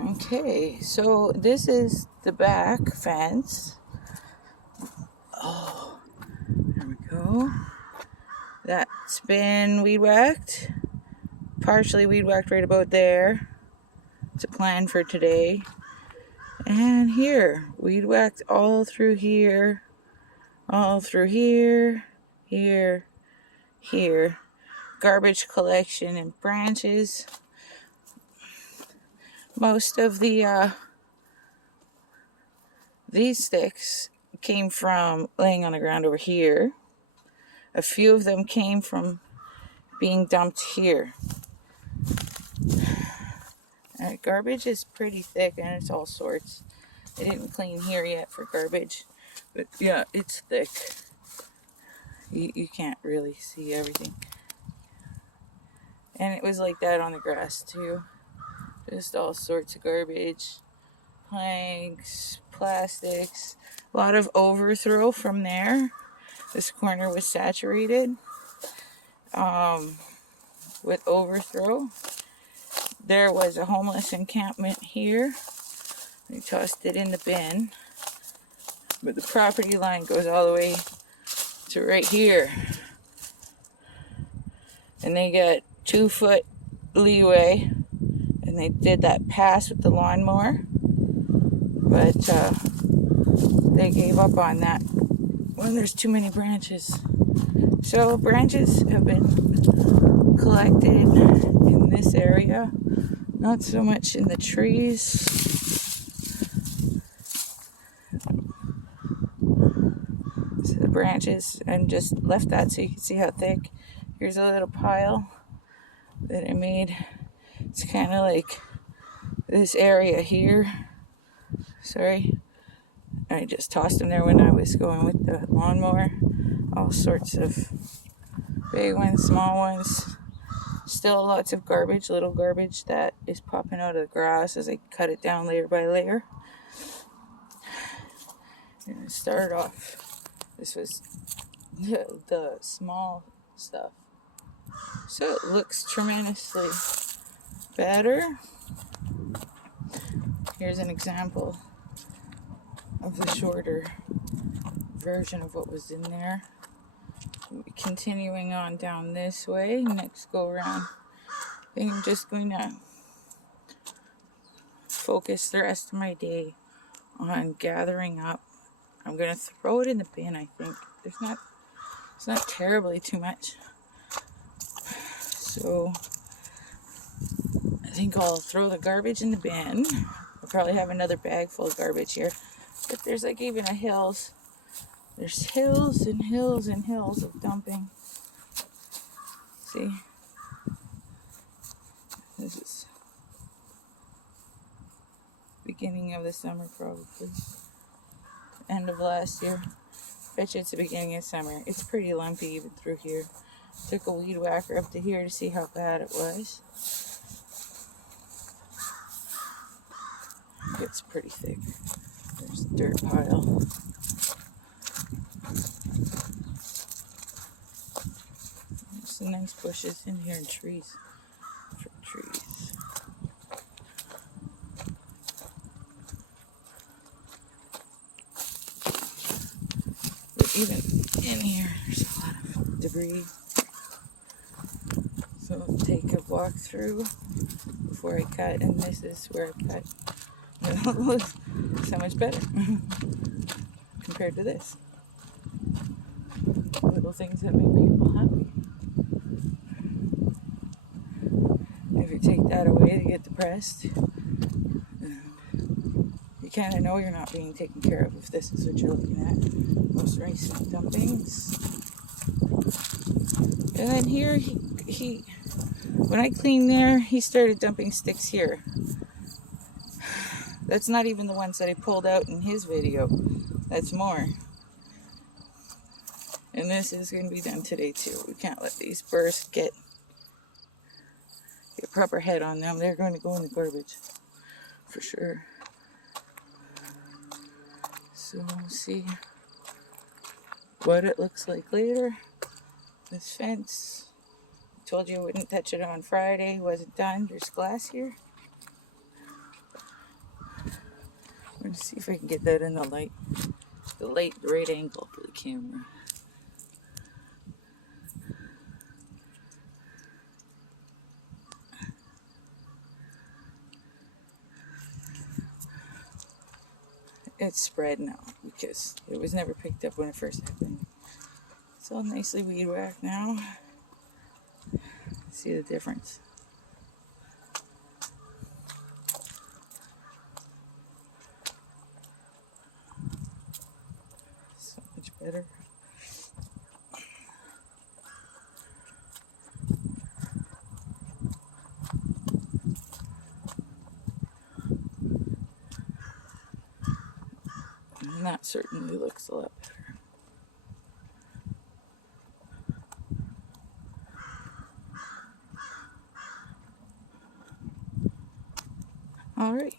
Okay, so this is the back fence. Oh, there we go. That's been weed whacked. Partially weed whacked right about there. It's a plan for today. And here, weed whacked all through here. All through here. Here. Here. Garbage collection and branches. Most of the these sticks came from laying on the ground over here. A few of them came from being dumped here. Garbage is pretty thick and it's all sorts. I didn't clean here yet for garbage, but yeah, it's thick. You can't really see everything. And it was like that on the grass too. Just all sorts of garbage. Planks, plastics, a lot of overthrow from there. This corner was saturated with overthrow. There was a homeless encampment here. We tossed it in the bin. But the property line goes all the way to right here. And they got 2 foot leeway. And they did that pass with the lawnmower. But they gave up on that when there's too many branches. So branches have been collected in this area. Not so much in the trees. So the branches, and just left that so you can see how thick. Here's a little pile that I made. It's kind of like this area here. Sorry. I just tossed them there when I was going with the lawnmower. All sorts of big ones, small ones. Still lots of garbage, little garbage that is popping out of the grass as I cut it down layer by layer. And it started off, this was the small stuff. So it looks tremendously better. Here's an example of the shorter version of what was in there. Continuing on down this way, next go around. I think I'm just going to focus the rest of my day on gathering up. I'm going to throw it in the bin, I think. It's not terribly too much. So I think I'll throw the garbage in the bin. I'll probably have another bag full of garbage here. But there's like even a hills. There's hills and hills and hills of dumping. See? This is beginning of the summer probably. End of last year. Bet you it's the beginning of summer. It's pretty lumpy even through here. Took a weed whacker up to here to see how bad it was. It's pretty thick. There's a dirt pile. There's some nice bushes in here and trees. Trees. But even in here, there's a lot of debris. So I'll take a walk through before I cut, and this is where I cut. It looks so much better compared to this. Little things that make people happy. If you take that away, they get depressed. You kind of know you're not being taken care of if this is what you're looking at. Most recent dumpings. And then here, he when I cleaned there, he started dumping sticks here. That's not even the ones that I pulled out in his video. That's more. And this is going to be done today too. We can't let these burrs get a proper head on them. They're going to go in the garbage for sure. So we'll see what it looks like later. This fence. I told you I wouldn't touch it on Friday. Wasn't done. There's glass here. gonna see if I can get that in the light. The right angle for the camera. It's spread now because it was never picked up when it first happened. It's all nicely weed whacked now. See the difference? So much better. And that certainly looks a lot better. All right.